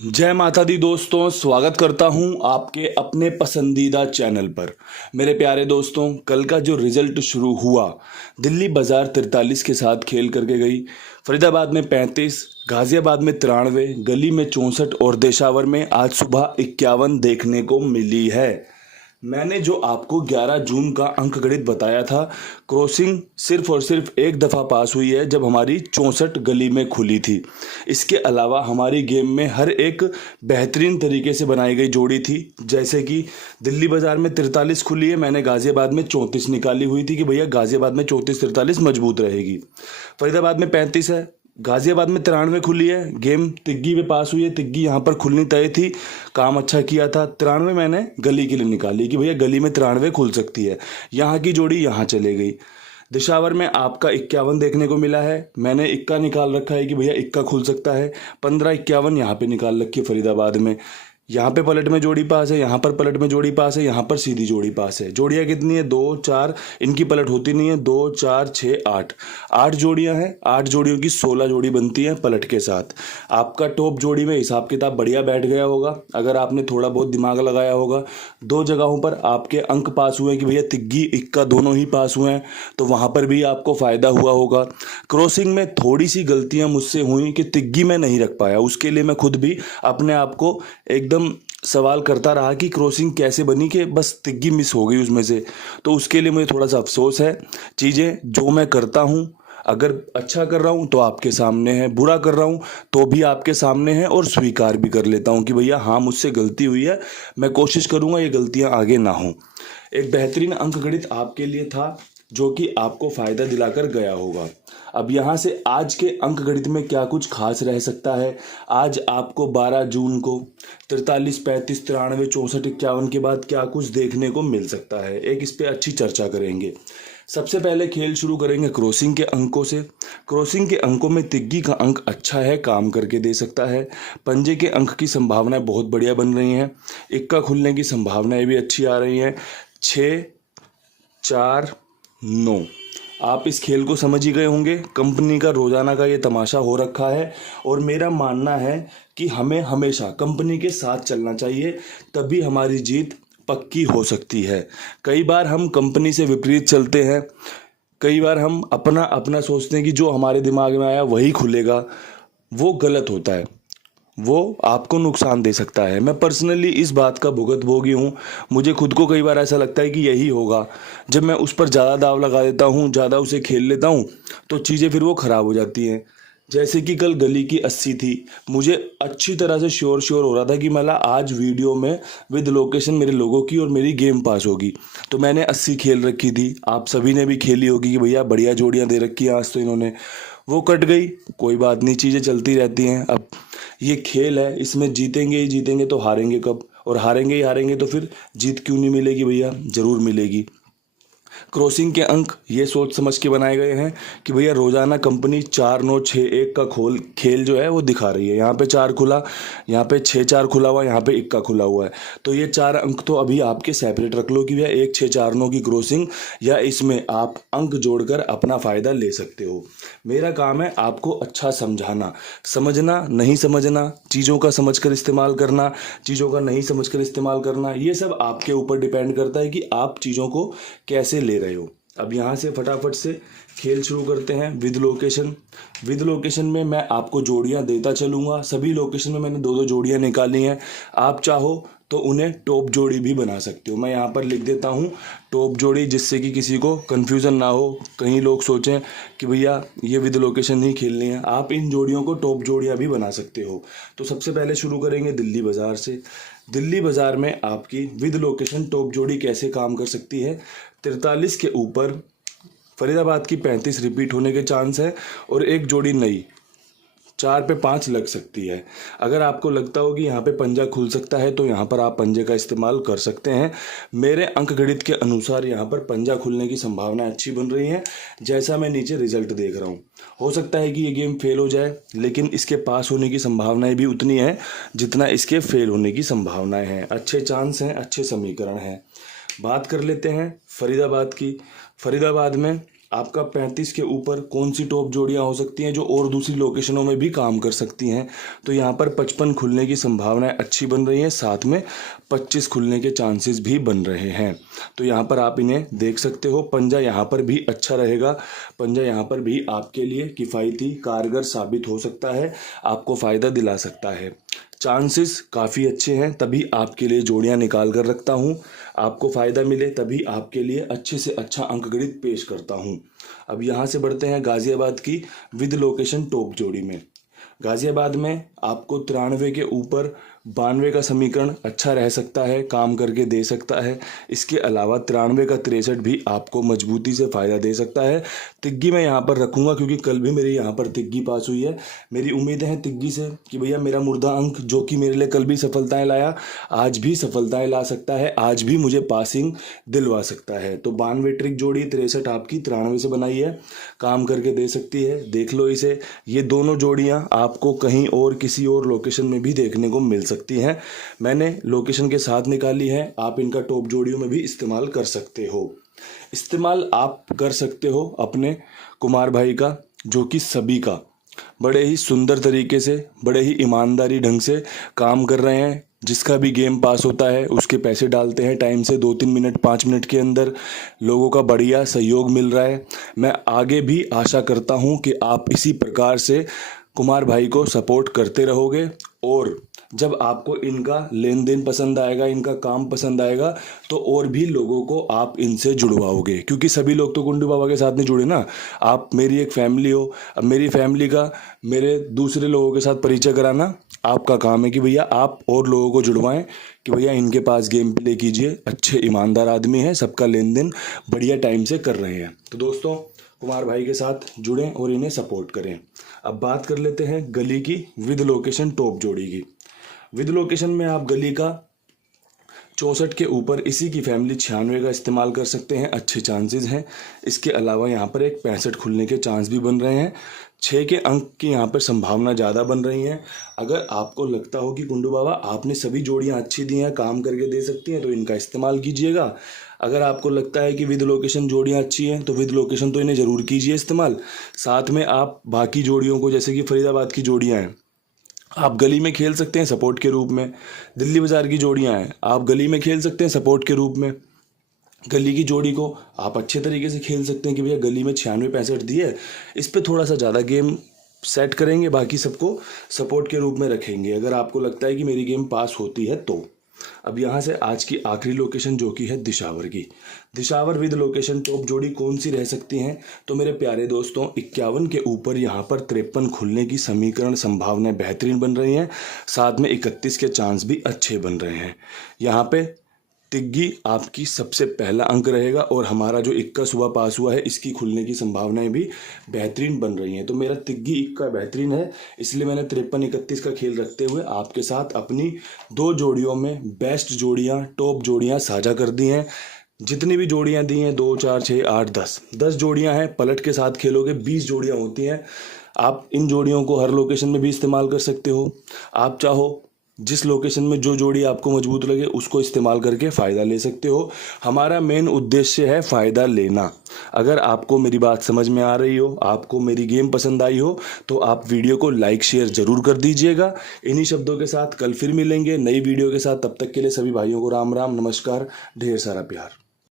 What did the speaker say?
जय माता दी दोस्तों, स्वागत करता हूं आपके अपने पसंदीदा चैनल पर। मेरे प्यारे दोस्तों, कल का जो रिजल्ट शुरू हुआ, दिल्ली बाजार 43 के साथ खेल करके गई। फरीदाबाद में 35, गाजियाबाद में 93, गली में 64 और देशावर में आज सुबह 51 देखने को मिली है। मैंने जो आपको 11 जून का अंकगणित बताया था, क्रॉसिंग सिर्फ और सिर्फ एक दफ़ा पास हुई है जब हमारी 64 गली में खुली थी। इसके अलावा हमारी गेम में हर एक बेहतरीन तरीके से बनाई गई जोड़ी थी। जैसे कि दिल्ली बाज़ार में 43 खुली है, मैंने गाज़ियाबाद में 34 निकाली हुई थी कि भैया गाज़ियाबाद में 34-43 मजबूत रहेगी। फरीदाबाद में 35 है, गाजियाबाद में 93 खुली है, गेम तिग्गी में पास हुई है। तिग्गी यहाँ पर खुलनी तय थी, काम अच्छा किया था। 93 मैंने गली के लिए निकाली कि भैया गली में 93 खुल सकती है, यहाँ की जोड़ी यहाँ चले गई। दिशावर में आपका 51 देखने को मिला है, मैंने इक्का निकाल रखा है कि भैया इक्का खुल सकता है। 15-51 यहाँ पे निकाल रखी है फरीदाबाद में। यहाँ पे पलट में जोड़ी पास है, यहाँ पर पलट में जोड़ी पास है, यहाँ पर सीधी जोड़ी पास है। जोड़ियाँ कितनी है? 2, 4, इनकी पलट होती नहीं है। 2, 4, 6, 8, 8 जोड़ियाँ हैं। 8 जोड़ियों की 16 जोड़ी बनती है पलट के साथ। आपका टॉप जोड़ी में हिसाब किताब बढ़िया बैठ गया होगा अगर आपने थोड़ा बहुत दिमाग लगाया होगा। 2 जगहों पर आपके अंक पास हुए हैं कि भैया तिग्गी इक्का दोनों ही पास हुए हैं, तो वहाँ पर भी आपको फ़ायदा हुआ होगा। क्रॉसिंग में थोड़ी सी गलतियाँ मुझसे हुई कि तिग्गी में नहीं रख पाया, उसके लिए मैं खुद भी अपने आप को एकदम सवाल करता रहा कि क्रॉसिंग कैसे बनी कि बस तिग्गी मिस हो गई उसमें से। तो उसके लिए मुझे थोड़ा सा अफसोस है। चीज़ें जो मैं करता हूँ, अगर अच्छा कर रहा हूँ तो आपके सामने है, बुरा कर रहा हूँ तो भी आपके सामने है, और स्वीकार भी कर लेता हूँ कि भैया हाँ मुझसे गलती हुई है, मैं कोशिश करूँगा ये गलतियाँ आगे ना हों। एक बेहतरीन अंकगणित आपके लिए था जो कि आपको फ़ायदा दिलाकर गया होगा। अब यहाँ से आज के अंकगणित में क्या कुछ खास रह सकता है? आज आपको 12 जून को 43, 35, 93, 64, 51 के बाद क्या कुछ देखने को मिल सकता है, एक इस पे अच्छी चर्चा करेंगे। सबसे पहले खेल शुरू करेंगे क्रॉसिंग के अंकों से। क्रॉसिंग के अंकों में तिग्गी का अंक अच्छा है, काम करके दे सकता है। पंजे के अंक की संभावनाएं बहुत बढ़िया बन रही हैं। इक्का खुलने की संभावनाएं भी अच्छी आ रही हैं। 6, 4, 9। आप इस खेल को समझ ही गए होंगे। कंपनी का रोजाना का ये तमाशा हो रखा है, और मेरा मानना है कि हमें हमेशा कंपनी के साथ चलना चाहिए, तभी हमारी जीत पक्की हो सकती है। कई बार हम कंपनी से विपरीत चलते हैं, कई बार हम अपना अपना सोचते हैं कि जो हमारे दिमाग में आया वही खुलेगा, वो गलत होता है, वो आपको नुकसान दे सकता है। मैं पर्सनली इस बात का भुगतभोगी हूँ। मुझे खुद को कई बार ऐसा लगता है कि यही होगा। जब मैं उस पर ज़्यादा दाव लगा देता हूँ, ज़्यादा उसे खेल लेता हूँ, तो चीज़ें फिर वो ख़राब हो जाती हैं। जैसे कि कल गली की 80 थी, मुझे अच्छी तरह से श्योर हो रहा था कि मतलब आज वीडियो में विद लोकेशन मेरे लोगों की और मेरी गेम पास होगी, तो मैंने 80 खेल रखी थी। आप सभी ने भी खेली होगी कि भैया बढ़िया जोड़ियाँ दे रखी हैं आज तो इन्होंने। वो कट गई, कोई बात नहीं, चीज़ें चलती रहती हैं। अब ये खेल है, इसमें जीतेंगे ही जीतेंगे तो हारेंगे कब? और हारेंगे ही हारेंगे तो फिर जीत क्यों नहीं मिलेगी भैया? ज़रूर मिलेगी। क्रॉसिंग के अंक ये सोच समझ के बनाए गए हैं कि भैया रोजाना कंपनी 4-9-6-1 का खेल जो है वो दिखा रही है। यहाँ पे 4 खुला, यहाँ पे 6-4 खुला हुआ, यहाँ पे इक्का खुला हुआ है। तो ये 4 अंक तो अभी आपके सेपरेट रख लो कि भैया 1-6-4-9 की क्रॉसिंग, या इसमें आप अंक जोड़कर अपना फ़ायदा ले सकते हो। मेरा काम है आपको अच्छा समझाना, समझना नहीं समझना, चीज़ों का समझकर इस्तेमाल करना, चीज़ों का नहीं समझकर इस्तेमाल करना, ये सब आपके ऊपर डिपेंड करता है कि आप चीज़ों को कैसे ले रहे हो। अब यहाँ से फटाफट से खेल शुरू करते हैं विद लोकेशन। विद लोकेशन में मैं आपको जोड़ियाँ देता चलूँगा। सभी लोकेशन में मैंने 2-2 जोड़ियाँ निकाली हैं। आप चाहो तो उन्हें टॉप जोड़ी भी बना सकते हो। मैं यहाँ पर लिख देता हूँ टॉप जोड़ी, जिससे कि किसी को कन्फ्यूज़न ना हो। कहीं लोग सोचें कि भैया ये विद लोकेशन ही खेलनी है, आप इन जोड़ियों को टॉप जोड़ियाँ भी बना सकते हो। तो सबसे पहले शुरू करेंगे दिल्ली बाज़ार से। दिल्ली बाज़ार में आपकी विद लोकेशन टॉप जोड़ी कैसे काम कर सकती है? 43 के ऊपर फरीदाबाद की 35 रिपीट होने के चांस है, और एक जोड़ी नई 4 पे 5 लग सकती है। अगर आपको लगता हो कि यहाँ पे पंजा खुल सकता है तो यहाँ पर आप पंजे का इस्तेमाल कर सकते हैं। मेरे अंकगणित के अनुसार यहाँ पर पंजा खुलने की संभावना अच्छी बन रही है, जैसा मैं नीचे रिजल्ट देख रहा हूँ। हो सकता है कि ये गेम फेल हो जाए, लेकिन इसके पास होने की संभावनाएं भी उतनी है जितना इसके फेल होने की संभावनाएं हैं। अच्छे चांस हैं, अच्छे समीकरण हैं। बात कर लेते हैं फरीदाबाद की। फरीदाबाद में आपका 35 के ऊपर कौन सी टॉप जोड़ियां हो सकती हैं जो और दूसरी लोकेशनों में भी काम कर सकती हैं। तो यहाँ पर 55 खुलने की संभावनाएं अच्छी बन रही हैं, साथ में 25 खुलने के चांसेस भी बन रहे हैं। तो यहाँ पर आप इन्हें देख सकते हो। पंजा यहाँ पर भी अच्छा रहेगा, पंजा यहाँ पर भी आपके लिए किफ़ायती कारगर साबित हो सकता है, आपको फ़ायदा दिला सकता है। चांसेस काफ़ी अच्छे हैं, तभी आपके लिए जोड़ियां निकाल कर रखता हूं। आपको फ़ायदा मिले तभी आपके लिए अच्छे से अच्छा अंकगणित पेश करता हूं। अब यहां से बढ़ते हैं गाज़ियाबाद की विद लोकेशन टॉप जोड़ी में। गाज़ियाबाद में आपको 93 के ऊपर 92 का समीकरण अच्छा रह सकता है, काम करके दे सकता है। इसके अलावा 93 का 63 भी आपको मजबूती से फ़ायदा दे सकता है। तिग्गी मैं यहाँ पर रखूँगा क्योंकि कल भी मेरे यहाँ पर तिग्गी पास हुई है। मेरी उम्मीदें हैं तिग्गी से कि भैया मेरा मुर्दा अंक जो कि मेरे लिए कल भी सफलताएँ लाया, आज भी सफलताएँ ला सकता है, आज भी मुझे पासिंग दिलवा सकता है। तो 92 ट्रिक जोड़ी 63 आपकी 93 से बनाई है, काम करके दे सकती है, देख लो इसे। ये दोनों जोड़ियाँ आपको कहीं और किसी और लोकेशन में भी देखने को मिल सकती हैं। मैंने लोकेशन के साथ निकाली है, आप इनका टॉप जोड़ियों में भी इस्तेमाल कर सकते हो। इस्तेमाल आप कर सकते हो अपने कुमार भाई का, जो कि सभी का बड़े ही सुंदर तरीके से, बड़े ही ईमानदारी ढंग से काम कर रहे हैं। जिसका भी गेम पास होता है उसके पैसे डालते हैं टाइम से, 2-3 मिनट 5 मिनट के अंदर। लोगों का बढ़िया सहयोग मिल रहा है। मैं आगे भी आशा करता हूं कि आप इसी प्रकार से कुमार भाई को सपोर्ट करते रहोगे, और जब आपको इनका लेन देन पसंद आएगा, इनका काम पसंद आएगा, तो और भी लोगों को आप इनसे जुड़वाओगे। क्योंकि सभी लोग तो कुंडू बाबा के साथ नहीं जुड़े ना, आप मेरी एक फैमिली हो। अब मेरी फैमिली का मेरे दूसरे लोगों के साथ परिचय कराना आपका काम है कि भैया आप और लोगों को जुड़वाएं कि भैया इनके पास गेम प्ले कीजिए, अच्छे ईमानदार आदमी हैं, सबका लेन देन बढ़िया टाइम से कर रहे हैं। तो दोस्तों, कुमार भाई के साथ जुड़ें और इन्हें सपोर्ट करें। अब बात कर लेते हैं गली की विद लोकेशन टॉप जोड़ी की। विद लोकेशन में आप गली का 64 के ऊपर इसी की फैमिली 96 का इस्तेमाल कर सकते हैं, अच्छे चांसेस हैं। इसके अलावा यहाँ पर एक 65 खुलने के चांस भी बन रहे हैं। 6 के अंक की यहाँ पर संभावना ज़्यादा बन रही है। अगर आपको लगता हो कि कुंडू बाबा आपने सभी जोड़ियाँ अच्छी दी हैं, काम करके दे सकती हैं, तो इनका इस्तेमाल कीजिएगा। अगर आपको लगता है कि विद लोकेशन जोड़ियाँ अच्छी हैं, तो विद लोकेशन तो इन्हें ज़रूर कीजिए इस्तेमाल। साथ में आप बाकी जोड़ियों को, जैसे कि फरीदाबाद की जोड़ियाँ हैं, आप गली में खेल सकते हैं सपोर्ट के रूप में। दिल्ली बाजार की जोड़ियां हैं, आप गली में खेल सकते हैं सपोर्ट के रूप में। गली की जोड़ी को आप अच्छे तरीके से खेल सकते हैं कि भैया गली में 96-65 दी है, इस पे थोड़ा सा ज़्यादा गेम सेट करेंगे, बाकी सबको सपोर्ट के रूप में रखेंगे, अगर आपको लगता है कि मेरी गेम पास होती है तो। अब यहाँ से आज की आखिरी लोकेशन जो कि है दिशावर की। दिशावर विद लोकेशन टॉप जोड़ी कौन सी रह सकती हैं? तो मेरे प्यारे दोस्तों, 51 के ऊपर यहाँ पर 53 खुलने की समीकरण संभावनाएं बेहतरीन बन रही हैं, साथ में 31 के चांस भी अच्छे बन रहे हैं। यहाँ पे तिग्गी आपकी सबसे पहला अंक रहेगा, और हमारा जो इक्का सुबह पास हुआ है इसकी खुलने की संभावनाएं भी बेहतरीन बन रही हैं। तो मेरा तिग्गी इक्का बेहतरीन है, इसलिए मैंने 53-31 का खेल रखते हुए आपके साथ अपनी 2 जोड़ियों में बेस्ट जोड़ियां, टॉप जोड़ियां साझा कर दी हैं। जितनी भी जोड़ियां दी हैं 2, 4, 6, 8, 10 जोड़ियां हैं। पलट के साथ खेलोगे 20 जोड़ियां होती हैं। आप इन जोड़ियों को हर लोकेशन में भी इस्तेमाल कर सकते हो। आप चाहो जिस लोकेशन में जो जोड़ी आपको मजबूत लगे उसको इस्तेमाल करके फ़ायदा ले सकते हो। हमारा मेन उद्देश्य है फ़ायदा लेना। अगर आपको मेरी बात समझ में आ रही हो, आपको मेरी गेम पसंद आई हो, तो आप वीडियो को लाइक शेयर ज़रूर कर दीजिएगा। इन्हीं शब्दों के साथ कल फिर मिलेंगे नई वीडियो के साथ। तब तक के लिए सभी भाइयों को राम राम, नमस्कार, ढेर सारा प्यार।